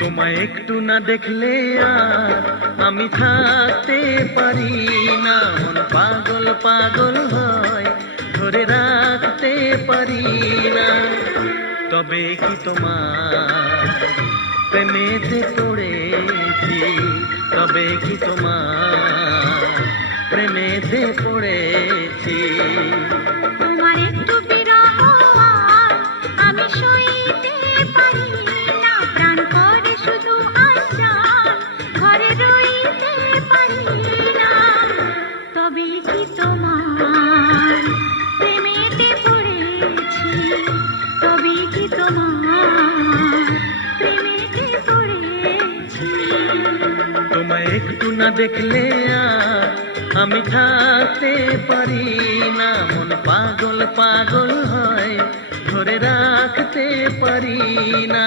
তোমায় একটু না দেখলে আর আমি থাকতে পারি না, মন পাগল পাগল হয়, ধরে রাখতে পারি না। তবে কি তোমার প্রেমেতে পড়েছি, তবে কি তোমার প্রেমেতে পড়েছি। তোমার একটু বিরহ আর আমি সইতে পারি না, প্রাণ করে শুধু আশা, ঘরে রইতে পারি না। তবে কি তোমার প্রেমেতে পড়েছি, তবে কি তোমার প্রেমেতে পড়েছি। তোমায় একটু না দেখলে আর আমি থাকতে পারি না, মন পাগল পাগল হয়, ধরে রাখতে পারি না।